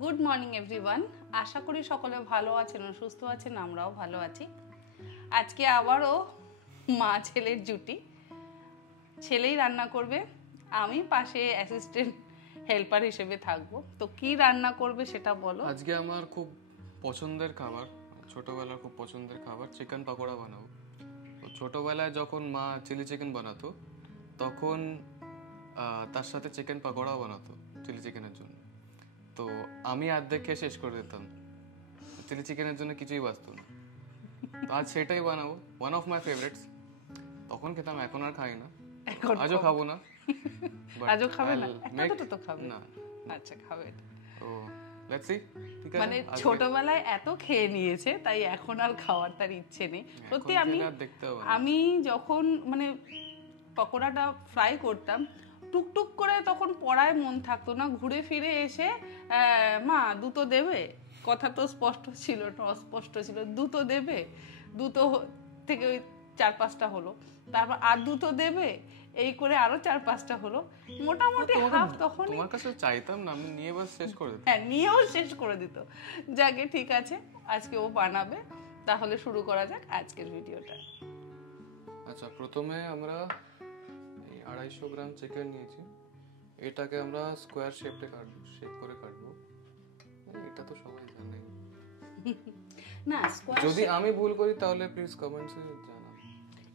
Good morning everyone. আশা করি সকলে ভালো আছেন ও সুস্থ আছেন, আমরাও ভালো আছি। আজকে আবারও মা ছেলের জুটি। ছেলেই রান্না করবে, আমি পাশে অ্যাসিস্ট্যান্ট হেল্পার হিসেবে থাকবো। তো কি রান্না করবে সেটা বলো। আজকে আমার খুব পছন্দের খাবার, ছোটবেলার খুব পছন্দের খাবার চিকেন পকোড়া বানাবো। তো ছোটবেলায় যখন মা চিলি চিকেন বানাতো তখন তার সাথে চিকেন পকোড়াও বানাতো চিলি চিকেনের জন্য। তো আমি অর্ধেক খেয়ে শেষ করে দিতাম, চিলি চিকেনের জন্য কিছুই বাঁচতো না। তো আজ সেটাই বানাবো, ওয়ান অফ মাই ফেভারিটস। তখন খেতাম, এখন আর খাই না, আজও খাবো না। আজও খাবে না? এতটা তো খাবে না। আচ্ছা, খাবে। ও লেটস সি। মানে ছোটবেলায় এত খেয়ে নিয়েছে তাই এখন আর খাওয়ার তার ইচ্ছে নেই। সত্যি আমি যখন মানে পকোড়াটা ফ্রাই করতাম, টুকটুক করে তখন পড়ায় মন থাকতো না, ঘুরে ফিরে এসে মা দুটো দেবে, কথা তো স্পষ্ট ছিল না অস্পষ্ট ছিল, দুটো দেবে, দুটো থেকে ওই 4-5টা হলো, তারপর আর দুটো দেবে, এই করে আরো 4-5টা হলো, মোটামুটি হাফ। তখন তোমার কাছে চাইতাম না, আমি নিয়ে বাস শেষ করে দিতাম। হ্যাঁ, নিয়েও শেষ করে দিত। যাকে ঠিক আছে, আজকে ও বানাবে, তাহলে শুরু করা যাক আজকের ভিডিওটা। আচ্ছা, প্রথমে আমরা এই 250 গ্রাম চিকেন নিয়েছি। এটাকে আমরা স্কোয়ার শেপ করে কাটবো। এটা তো সবাই জানে। না, স্কোয়ার যদি আমি ভুল করি তাহলে প্লিজ কমেন্টসে জানান।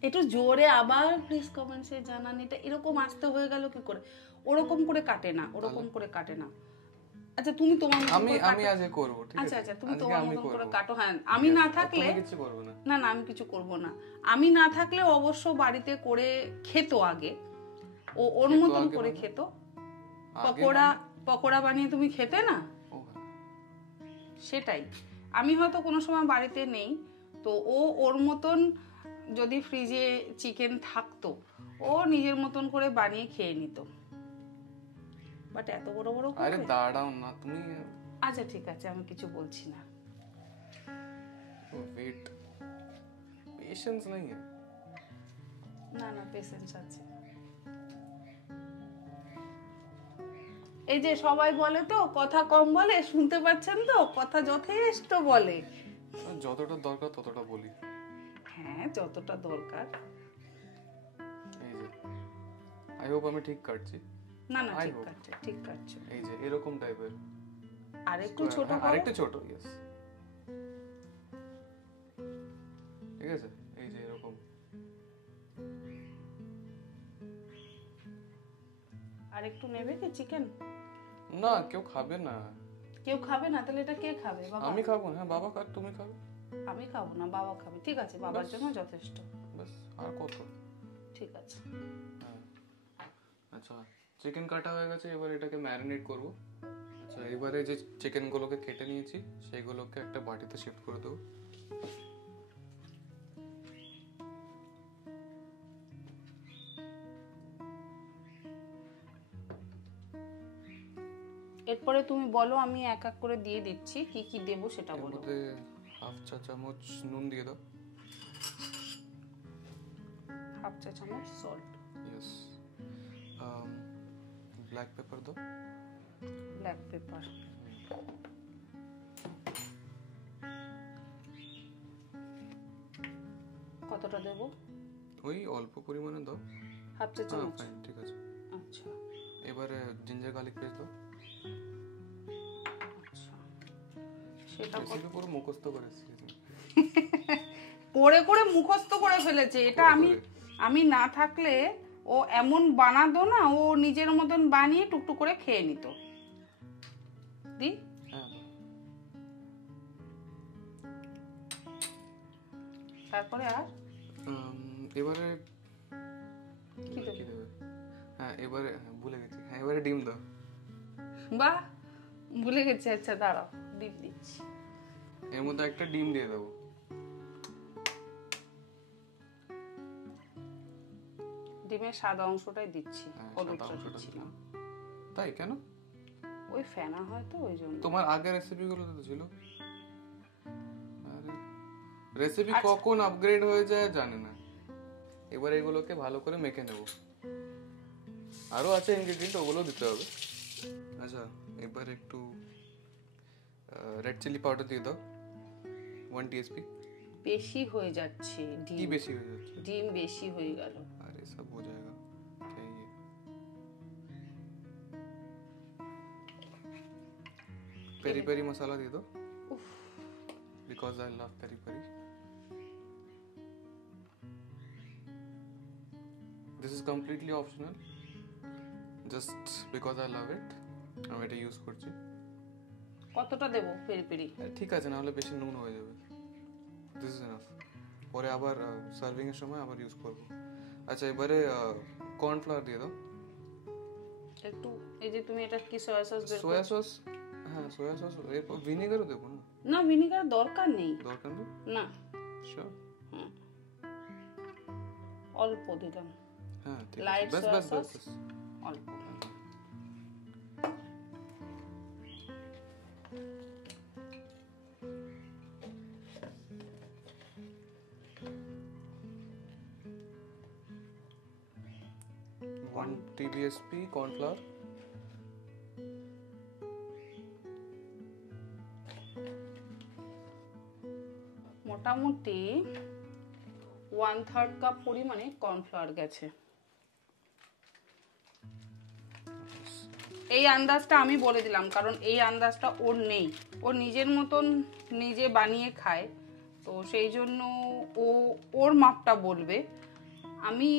একটু জোরে আবার প্লিজ কমেন্টসে জানান। এটা এরকম আসতে হয়ে গেল কি করে? ওরকম করে কাটে না, ওরকম করে কাটে না। আচ্ছা, তুমি তোমার আমি আজ করব, ঠিক আছে? আচ্ছা, তুমি তোমার মতো করে কাটো। হ্যাঁ, আমি না থাকলে কিছু করব না। না না, আমি কিছু করব না। আমি না থাকলে অবশ্য বাড়িতে করে খেত আগে, ও ওর মতন করে খেত। পকোড়া বানিয়ে তুমি খেতে না, সেটাই। আমি হয়তো কোনো সময় বাড়িতে নেই, তো ও ওর মতন যদি ফ্রিজে চিকেন থাকতো, ও নিজের মতন করে বানিয়ে খেয়ে নিত। বাট এত বড় বড় করে, আরে দাঁড়াও না তুমি। আচ্ছা ঠিক আছে, আমি কিছু বলছি না। ওয়েট, পেশেন্স नहीं है। না না, পেশেন্স আছে। এই যে সবাই বলে তো কথা কম বলে, শুনতে পাচ্ছেন তো, কথা যথেষ্ট বলে। যতটা দরকার ততটা বলি। হ্যাঁ, যতটা দরকার। এই যে আই হোপ আমি ঠিক কাটছি। না না, ঠিক কাটছে। এই যে এরকম টাইপের। আরেকটু ছোট, আরেকটু ছোট, यस। ঠিক আছে, এই যে এরকম। আরেকটু নেবে কি চিকেন? না, কেউ খাবে না। কেউ খাবে না? তাহলে এটা কে খাবে? বাবা? আমি খাবো। হ্যাঁ, বাবা খাবে, তুমি খাবে। আমি খাবো না, বাবা খাবে। ঠিক আছে, বাবার জন্য যথেষ্ট। বাস, আর কত? ঠিক আছে। আচ্ছা, চিকেন কাটা হয়ে গেছে, এবার এটাকে ম্যারিনেট করব। আচ্ছা, এবারে যে চিকেনগুলোকে কেটে নিয়েছি সেইগুলোকে একটা বাটিতে শিফট করে দেবো। এরপরে তুমি বলো, আমি এক এক করে দিয়ে দিচ্ছি, কি কি দেবো সেটা বলো। এর মধ্যে হাফ চা চামচ নুন দিয়ে দাও। হাফ চা চামচ সল্ট। यस। ব্ল্যাক পেপার দাও। ব্ল্যাক পেপার কতটা দেবো? ওই অল্প পরিমাণে দাও। হাফ চা চামচ। ঠিক আছে। আচ্ছা, এবারে জিঞ্জার গার্লিক পেস্ট দাও। আচ্ছা, সেটা পুরো মুখস্থ করেছি। করে করে মুখস্থ করে ফেলেছে। এটা আমি না থাকলে ও এমন বানাতো না, ও নিজের মতন বানিয়ে টুকটুক করে খেয়ে নিত। দি তারপরে আর এবারে কি দেবে? হ্যাঁ, এবারে ভুলে গেছি। হ্যাঁ, এবারে ডিম দাও। বাহ, ভুলে গেছি। আচ্ছা দাঁড়াও, ডিম দিচ্ছি। এর মধ্যে একটা ডিম দিয়ে দেবো। ডিমের সাদা অংশটাই দিচ্ছি, হলুদটা দিচ্ছি না। তাই কেন? ওই ফেনা হয় তো, ওই জন্য। তোমার আগের রেসিপিগুলো তো ছিল। আরে রেসিপি কখন আপগ্রেড হয়ে যায় জানি না। এবার এগুলোকে ভালো করে মেখে নেব। আরো আছে ইনগ্রেডিয়েন্ট, ওগুলো দিতে হবে। আচ্ছা, এবার একটু রেড চিলি পাউডার দিয়ে দাও 1 टीएसपी। বেশি হয়ে যাচ্ছে ডিম। কি বেশি হয়ে যাচ্ছে? ডিম বেশি হয়ে গেল। अरे सब हो जाएगा, क्या ये पेरी पेरी मसाला दे दो because I love peri peri. This is completely optional, just because I love it আমি এটা ইউজ করছি। কতটা দেব পেরি পেরি? ঠিক আছে, না হলে বেশি নুন হয়ে যাবে। দিস ইজ এনাফ, পরে আবার সার্ভিং এর সময় আবার ইউজ করব। আচ্ছা এবারে কর্নফ্লাওয়ার দিয়ে দাও একটু। এই যে তুমি এটা কি সয়া সস বের সোয়া সস? হ্যাঁ সোয়া সস, এরপর ভিনেগারও দেবো না? না ভিনেগার দরকার নেই। দরকার নেই না। শিওর? অল্প দিলাম। হ্যাঁ ঠিক লাইট আছে, সোয়া বাস বাস সস বাস। অল্প। One tbsp cornflour. মোটামুটি 1/3 কাপ পরিমাণে কর্নফ্লাওয়ার গেছে। এই আন্দাজটা আমি বলে দিলাম কারণ এই আন্দাজটা ওর নেই, ও নিজের মতন নিজে বানিয়ে খায়, তো সেই জন্য ও ওর মাপটা বলবে, আমি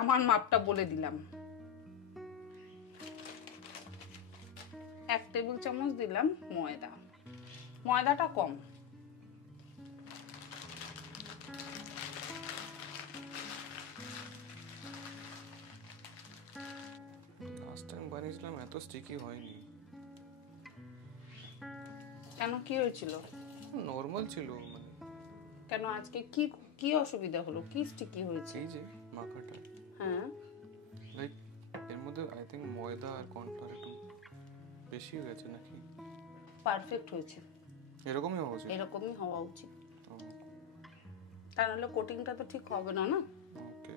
আমার মাপটা বলে দিলাম। 1 টেবিল চামচ দিলাম ময়দা, ময়দাটা কম। লাস্ট টাইম বানিয়েছিলাম এত স্টিকি হয়নি। কেন, কি হয়েছিল? নরমাল ছিল মানে। কেন আজকে কি কি অসুবিধা হলো, কি স্টিকি হয়েছে? এই যে মাখাটা, হ্যাঁ লাইক এর মধ্যে আই থিংক ময়দা আর কর্নফ্লাওয়ার একটু বেশি হয়ে গেছে নাকি? পারফেক্ট হয়েছে, এরকমই হওয়া উচিত। এরকমই হওয়া উচিত, তা নাহলে কোটিংটা তো ঠিক হবে না। না ওকে,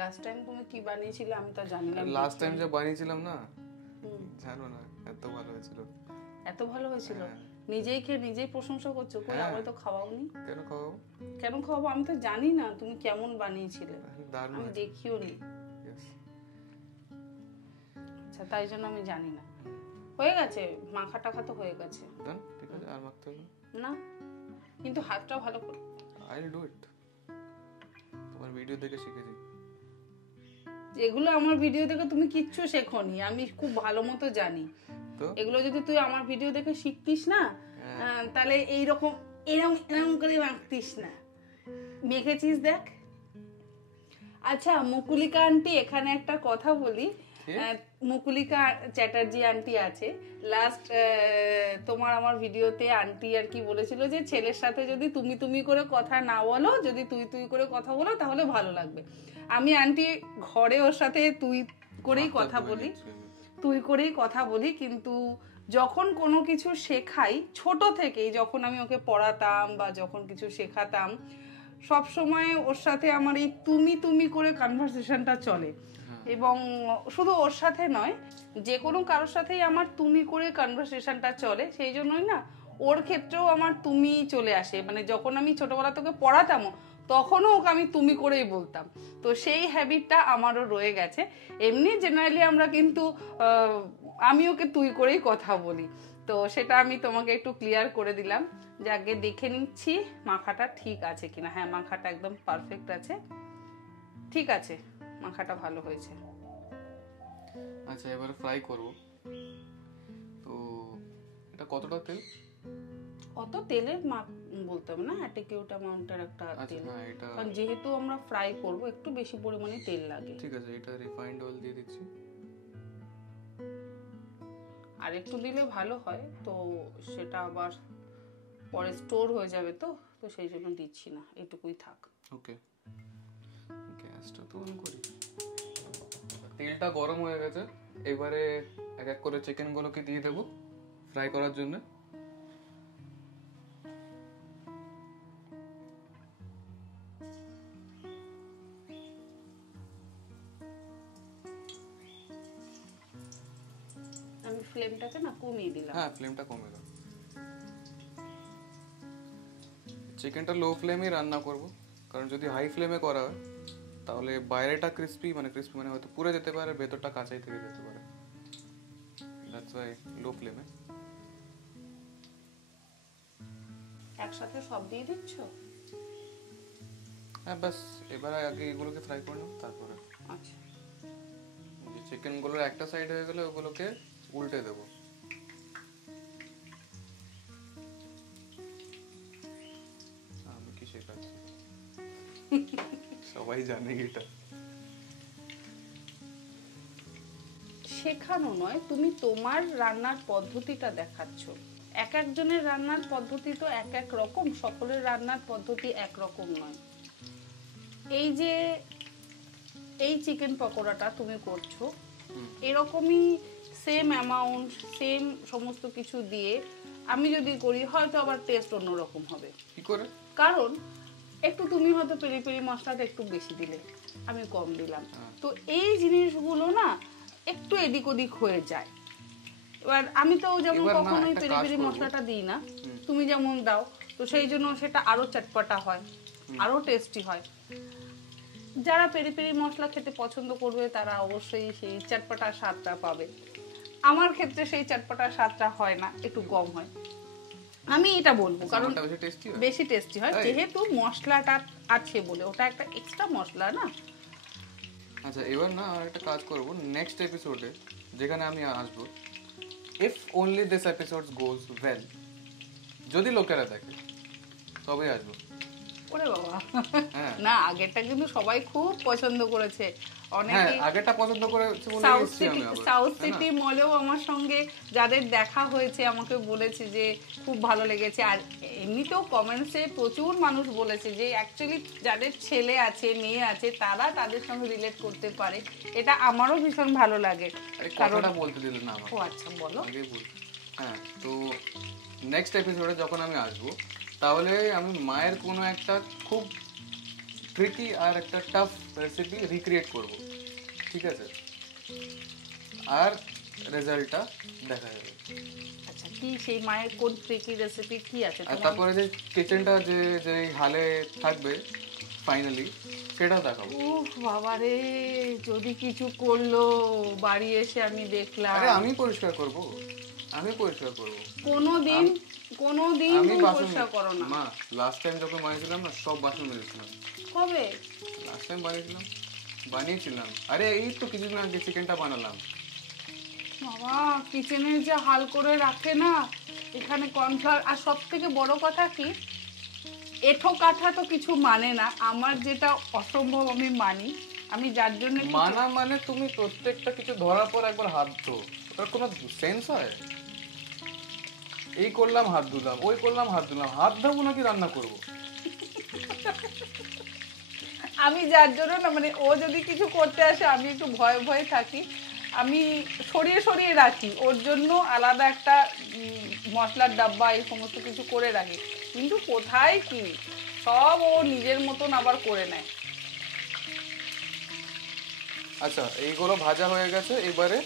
লাস্ট টাইম তুমি কি বানিয়েছিলে আমি তো জানি না। লাস্ট টাইম যে বানিয়েছিলাম না, জানো না এত ভালো হয়েছিল। এত ভালো হয়েছিল? নিজেই খেয়ে নিজেই প্রশংসা করছো, কই আমায় তো খাওয়াওনি। কেন খাওয়াবো? কেন খাওয়াবো, আমি তো জানি না তুমি কেমন বানিয়েছিলে, দারুণ আমি দেখিও নি। আচ্ছা তাই জন্য আমি জানি না। হয়ে গেছে, মাখা টাখা তো হয়ে গেছে। ডান, ঠিক আছে, আর মাখতে হবে না, কিন্তু হাতটা ভালো করে। আই উইল ডু ইট, তোমার ভিডিও দেখে শিখেছি। এগুলো আমার ভিডিও দেখে তুমি কিচ্ছু শেখোনি, আমি খুব ভালো মতো জানি। তো এগুলো যদি তুই আমার ভিডিও দেখে শিখতিস না, তাহলে এইরকম এরকম এরকম করে মাখতিস না, মেখেছিস দেখ। আচ্ছা মুকুলিকা আন্টি, এখানে একটা কথা বলি, মুকুলিকা চ্যাটার্জি আন্টি আছে, লাস্ট তোমার আমার ভিডিওতে আন্টি আর কি বলেছিল যে ছেলের সাথে যদি তুমি তুমি করে কথা না বলো, যদি তুই তুই করে কথা বলো তাহলে ভালো লাগবে। আমি আন্টি ঘরে ওর সাথে তুই করেই কথা বলি, তুই করেই কথা বলি, কিন্তু যখন কোনো কিছু শেখাই ছোট থেকেই, যখন আমি ওকে পড়াতাম বা যখন কিছু শেখাতাম, সব সময় ওর সাথে আমার এই তুমি তুমি করে কনভারসেশনটা চলে। এবং শুধু ওর সাথে নয়, যে কোনো কারোর সাথেই আমার তুমি করে কনভারসেশনটা চলে, সেই জন্যই না ওর ক্ষেত্রেও আমার তুমি চলে আসে। মানে যখন আমি ছোটবেলা থেকে পড়াতাম তখনও ওকে আমি তুমি করেই বলতাম, তো সেই হ্যাবিটটা আমারও রয়ে গেছে। এমনি জেনারেলি আমরা কিন্তু আমি ওকে তুই করেই কথা বলি, তো সেটা আমি তোমাকে একটু ক্লিয়ার করে দিলাম যে আগে দেখে নিচ্ছি মাখাটা ঠিক আছে কিনা। হ্যাঁ মাখাটা একদম পারফেক্ট আছে, ঠিক আছে, মাখাটা ভালো হয়েছে। আচ্ছা এবারে ফ্রাই করব, তো এটা কতটা তেল? অত তেলের মাপ বলতে হবে না, অ্যাটিকিউট অ্যামাউন্টের একটা তেল, কারণ যেহেতু আমরা ফ্রাই করব একটু বেশি পরিমাণে তেল লাগে। ঠিক আছে, এটা রিফাইন্ড অয়েল দিয়ে দিচ্ছি। আর একটু দিলে ভালো হয়, তো সেটা আবার পরে স্টোর হয়ে যাবে, তো তো সেই জন্য দিচ্ছি না, এটুকুই থাক। ওকে, গ্যাসটা তো অন করি। তেলটা গরম হয়ে গেছে, এবারে এক এক করে চিকেনগুলোকে দিয়ে দেবো ফ্রাই করার জন্য। আমি ফ্লেমটাকে না কমিয়ে দিলাম। হ্যাঁ, ফ্লেমটা কমিয়ে দাও। চিকেনটা লো ফ্লেমে রান্না করব, কারণ যদি হাই ফ্লেমে করা হয় তাহলে বাইরেটা ক্রিস্পি মানে হয়তো পুড়ে যেতে পারে, ভেতরটা কাঁচাই থেকে যেতে পারে। দ্যাটস ওয়াই লো ফ্লেমে। একসাথে সব দিয়ে দিচ্ছ? হ্যাঁ, বাস এবার আগে এগুলোকে ফ্রাই করে নেব, তারপরে আচ্ছা। চিকেনগুলোর একটা সাইড হয়ে গেলে ওগুলোকে উল্টে দেবো। আমি কি শেখাচ্ছি? সবাই জানে এটা। শেখানো নয়, তুমি তোমার রান্নার পদ্ধতিটা দেখাচ্ছ। এক একজনের রান্নার পদ্ধতি তো এক এক রকম, সকলের রান্নার পদ্ধতি এক রকম নয়। এই যে এই চিকেন পকোড়াটা তুমি করছো, এরকমই সেম অ্যামাউন্ট, সেম সমস্ত কিছু দিয়ে আমি যদি করি হয়তো আবার টেস্ট অন্যরকম হবে। কি করে? কারণ একটু তুমি হয়তো পেরি পেরি মশলাটা একটু বেশি দিলে, আমি কম দিলাম, তো এই জিনিসগুলো না একটু এদিক ওদিক হয়ে যায়। এবার আমি তো যেমন কখনোই পেরি পেরি মশলাটা দিই না, তুমি যেমন দাও, তো সেই জন্য সেটা আরো চটপটা হয়, আরো টেস্টি হয়। যারা পেরি পেরি মশলা খেতে পছন্দ করবে তারা অবশ্যই সেই চটপটা স্বাদটা পাবে। আমার ক্ষেত্রে সেই চটপটা স্বাদটা হয় না, একটু কম হয়। আমি এটা বলবো কারণ বেশি টেস্টি হয় যেহেতু মশলাটা আছে বলে, ওটা একটা এক্সট্রা মশলা না। আচ্ছা, এবার না একটা কাজ করব, নেক্সট এপিসোডে যেখানে আমি আসবো, if only this episode goes well, যদি লোকেরা দেখে তবেই আসবো। ওরে বাবা, না আগেরটা কিন্তু সবাই খুব পছন্দ করেছে, অনেকে আগেরটা পছন্দ করেছে বলে সাউথ সিটি মলেও আমার সঙ্গে যাদের দেখা হয়েছে আমাকে বলেছে যে খুব ভালো লেগেছে। আর এমনিতেও কমেন্টসে প্রচুর মানুষ বলেছে যে অ্যাকচুয়ালি যাদের ছেলে আছে মেয়ে আছে তারা তাদের সঙ্গে রিলেট করতে পারে, এটা আমারও ভীষণ ভালো লাগে। কারণটা বলতে দিল না আমাকে। ও আচ্ছা, বলো। হ্যাঁ, তো নেক্সট এপিসোডে যখন আমি আসবো তাহলে আমি মায়ের কোনো একটা খুব ট্রিকি আর একটা টাফ রেসিপি রিক্রিয়েট করব, ঠিক আছে? আর রেজাল্টটা দেখা যাবে। আচ্ছা, কি সেই মায়ের কোন ট্রিকি রেসিপি কি আছে? আর তারপরে যে কিচেনটা যে হালে থাকবে ফাইনালি, সেটা দেখাবো। উফ বাবা রে, যদি কিছু করলো বাড়ি এসে আমি দেখলাম। আরে আমি পরিষ্কার করব। কোনোদিন তুমি পরিষ্কার করো না। মা, লাস্ট টাইম যখন বানিয়েছিলাম না, সব বাসন মেজেছিলাম। কবে? লাস্ট টাইম বানিয়েছিলাম। আরে এই তো কিছুদিন আগে চিকেনটা বানালাম। বাবা, কিচেনের যে হাল করে রাখে না, এখানে কর্নফ্লাওয়ার। আর সব থেকে বড় কথা কি, এঠো কাঠা তো কিছু মানে না, আমার যেটা অসম্ভব আমি মানি। আমি যার জন্য মানা মানে তুমি প্রত্যেকটা কিছু ধরার পর একবার হাত ধো, ওটার কোনো সেন্স হয়? এই করলাম হাত ধুলাম, ওই করলাম হাত ধুলাম, হাত ধোবো নাকি রান্না করবো? আমি যার জন্য না, মানে ও যদি কিছু করতে আসে আমি একটু ভয়ে ভয়ে থাকি, আমি সরিয়ে রাখি, ওর জন্য আলাদা একটা মশলার ডাব্বা এই সমস্ত কিছু করে রাখি। কিন্তু কোথায় কি, সব ও নিজের মতন আবার করে নেয়। আচ্ছা, এইগুলো ভাজা হয়ে গেছে, এবারে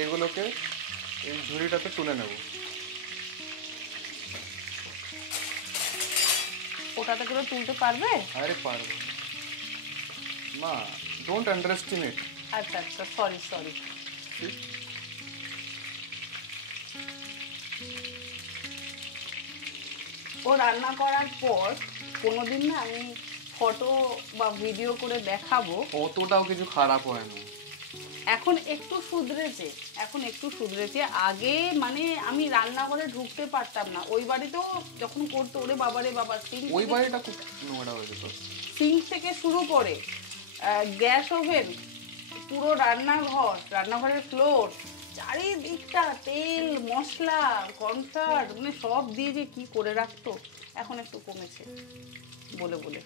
এইগুলোকে এই ঝুড়িটাতে তুলে নেব। ওটাতে করে তুলতে পারবে? আরে পারবো মা, ডোন্ট আন্ডারএস্টিমেট। আচ্ছা আচ্ছা, সরি। ও রান্না করার পর কোনোদিন না আমি ফটো বা ভিডিও করে দেখাবো। অতটাও কিছু খারাপ হয় না, এখন একটু শুধরেছে। আগে মানে আমি রান্নাঘরে ঢুকতে পারতাম না, ওই বাড়িতেও যখন করতো, ওরে বাবারে বাবা, ওই বাড়িটা খুব নোংরা হয়ে যেত। সিঙ্ক থেকে শুরু করে গ্যাস ওভেন, পুরো রান্নাঘরের ফ্লোর, চারিদিকটা তেল মশলা কর্নফ্লাওয়ার মানে সব দিয়ে যে কি করে রাখতো। এখন একটু কমেছে বলে।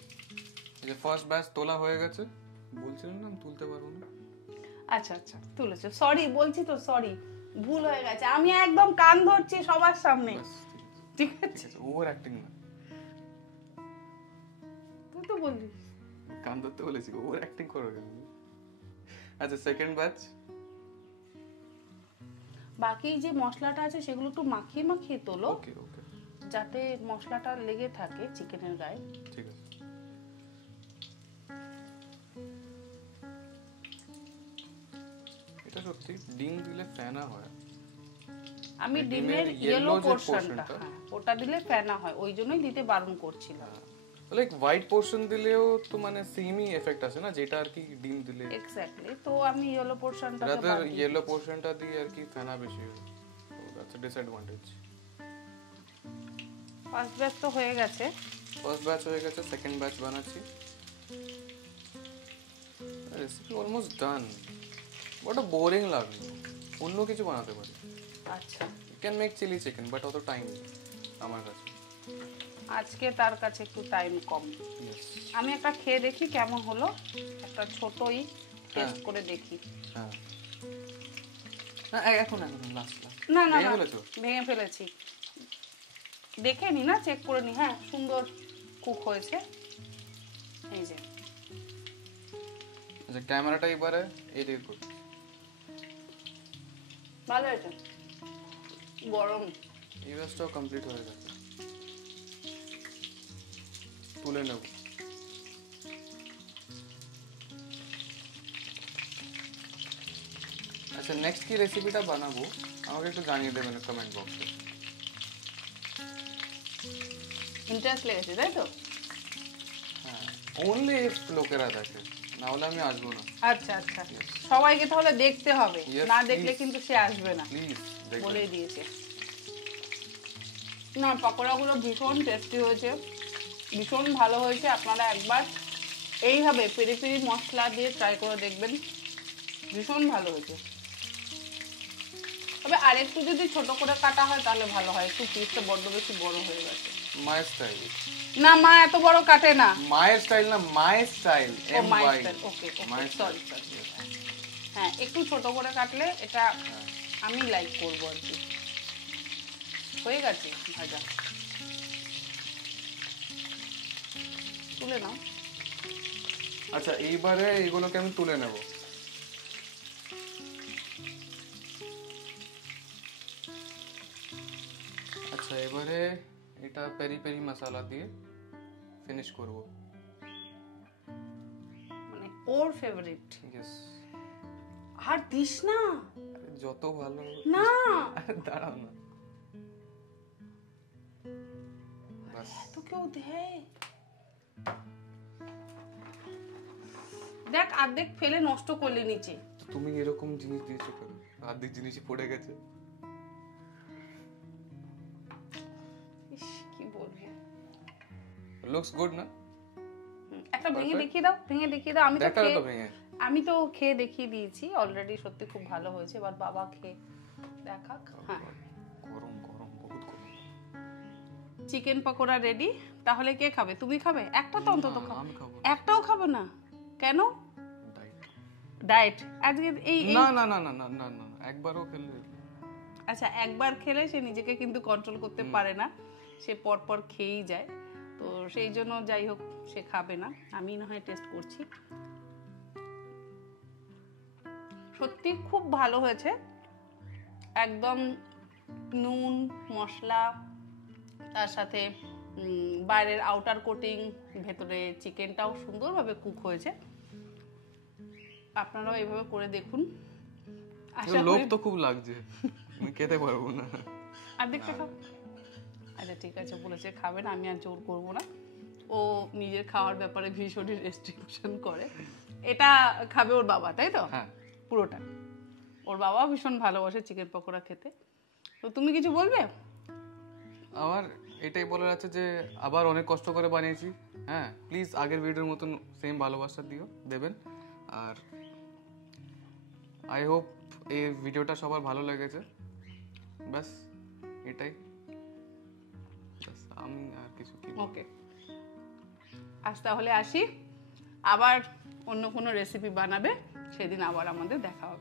যে ফার্স্ট ব্যাচ তোলা হয়ে গেছে, বলছিলাম না আমি তুলতে পারবো না। আচ্ছা তুলেছো, সরি বলছি তো, সরি, ভুল হয়ে গেছে। আমি একদম কান ধরছি সবার সামনে, ঠিক আছে? ওভার অ্যাক্টিং না, তুই তো বলছিস কান ধরতে বলেছি, ওভার অ্যাক্টিং করো কেন? আচ্ছা, সেকেন্ড ব্যাচ বাকি যে মশলাটা আছে সেগুলো একটু মাখিয়ে মাখিয়ে তোলো, ওকে ওকে, যাতে মশলাটা লেগে থাকে চিকেনের গায়ে। ঠিক আছে। এটা সত্যি ডিম দিলে ফেনা হয়। আমি ডিমের ইয়েলো পোরশনটা, ওটা দিলে ফেনা হয়, ওই জন্যই দিতে বারণ করছিলাম। লাইক হোয়াইট পোরশন দিলেও তো মানে সেমই এফেক্ট আছে না, যেটা আর কি ডিম দিলে। এক্স্যাক্টলি, তো আমি ইয়েলো পোরশনটা রাদার ইয়েলো পোরশনটা দিয়ে আর কি ফেনা বেশি হয়, তো that's a disadvantage. First batch তো হয়ে গেছে, ফার্স্ট ব্যাচ হয়ে গেছে, সেকেন্ড ব্যাচ বানাচ্ছি। রেসিপি অলমোস্ট ডান, বড় বোরিং লাগলো, অন্য কিছু বানাতে পারি। আচ্ছা, you can make chilli chicken, but অত টাইম নেই আমার কাছে আজকে, তার কাছে একটু টাইম কম। আমি একটা খেয়ে দেখি কেমন হলো, একটা ছোটই টেস্ট করে দেখি। হ্যাঁ, না এখন লাস্ট না না না, ভেঙে ফেলেছি, দেখে নি না, চেক করে নি। হ্যাঁ, সুন্দর কুক হয়েছে, এই যে। আচ্ছা, ক্যামেরাটা এবারে এই দিকে কর। ভালো হয়েছে, গরম। এই ব্যাচটাও কমপ্লিট হয়ে গেছে, তুলে নেব। আচ্ছা, নেক্সট কি রেসিপিটা বানাবো আমাকে একটু জানিয়ে দেবেন কমেন্ট বক্সে। ইন্টারেস্ট লেগেছে, তাই তো? হ্যাঁ, অনলি ইফ লোকেরা দেখে, না হলে আমি আসবো না। আচ্ছা আচ্ছা, সবাইকে তাহলে দেখতে হবে, Yes, না দেখলে please. কিন্তু সে আসবে না, প্লিজ বলেই দিয়েছে। না, পকোড়াগুলো ভীষণ টেস্টি হয়েছে, ভীষণ ভালো হয়েছে। আপনারা একবার এইভাবে পেরি পেরি মশলা দিয়ে ট্রাই করে দেখবেন, ভীষণ ভালো হয়েছে। তবে আরেকটু যদি ছোট করে কাটা হয় তাহলে ভালো হয়, একটু পিসটা বড্ড বেশি বড় হয়ে গেছে। মাই স্টাইল না, মা এত বড় কাটে না। মায়ের স্টাইল না, my style, oh my style, okay okay, sorry sorry. হ্যাঁ, একটু ছোট করে কাটলে এটা আমি লাইক করবো আর কি। হয়ে গেছে ভাজা, তুলে নাও। আচ্ছা, এইবারে এগুলোকে আমি তুলে নেব। আচ্ছা, এবারে এটা পেরি পেরি মশলা দিয়ে ফিনিশ করব। মানে ওর ফেভারিট। ইয়েস। আর দিস না, যত ভালো না দাঁড়াও না, বাস। তো কেউ দেয়, দেখ অর্ধেক ফেলে নষ্ট করলে নিচে। তুমি এরকম জিনিস দিয়েছো কেন? অর্ধেক জিনিসই পড়ে গেছে। কি বলবো, লুকস গুড না? একটা ভেঙে দেখিয়ে দাও, ভেঙে দেখিয়ে দাও। আমি তো খেয়ে দেখিয়ে দিয়েছি অলরেডি, সত্যি খুব ভালো হয়েছে। এবার বাবা খেয়ে দেখাক। হ্যাঁ, গরম গরম, বহুত গরম। Chicken pakora ready. তাহলে কে খাবে? তুমি খাবে? একটা তো অন্তত খাও। আমি খাবো। একটাও খাবে না কেন? ডায়েট। ডায়েট আজকে এই না না না না না না না, একবারও খেলে। আচ্ছা, একবার খেলে সে নিজেকে কিন্তু কন্ট্রোল করতে পারে না, সে পরপর খেয়েই যায়। তো সেই জন্য যাই হোক, সে খাবে না, আমি না হয় টেস্ট করছি। সত্যি খুব ভালো হয়েছে, একদম নুন মশলা, তার সাথে বাইরের আউটার কোটিং, ভেতরে চিকেনটাও সুন্দরভাবে কুক হয়েছে। আপনারাও এইভাবে করে দেখুন। লোভ তো খুব লাগছে, আমি খেতে পারবো না। আর দেখতে খাও। আচ্ছা ঠিক আছে, বলেছে খাবে না, আমি আর জোর করবো না। ও নিজের খাওয়ার ব্যাপারে ভীষণই রেস্ট্রিকশন করে। এটা খাবে ওর বাবা, তাই তো? হ্যাঁ, পুরোটা। ওর বাবাও ভীষণ ভালোবাসে চিকেন পকোড়া খেতে। তো তুমি কিছু বলবে? আমার এটাই বলার আছে যে আবার অনেক কষ্ট করে বানিয়েছি। হ্যাঁ, প্লিজ আগের ভিডিওর মতন সেম ভালোবাসা দেবেন। আর আই হোপ এই ভিডিওটা সবার ভালো লেগেছে। ব্যাস এটাই, আমি আর কিছু কি। ওকে, আজ তাহলে আসি, আবার অন্য কোনো রেসিপি বানাবে, সেদিন আবার আমাদের দেখা হবে।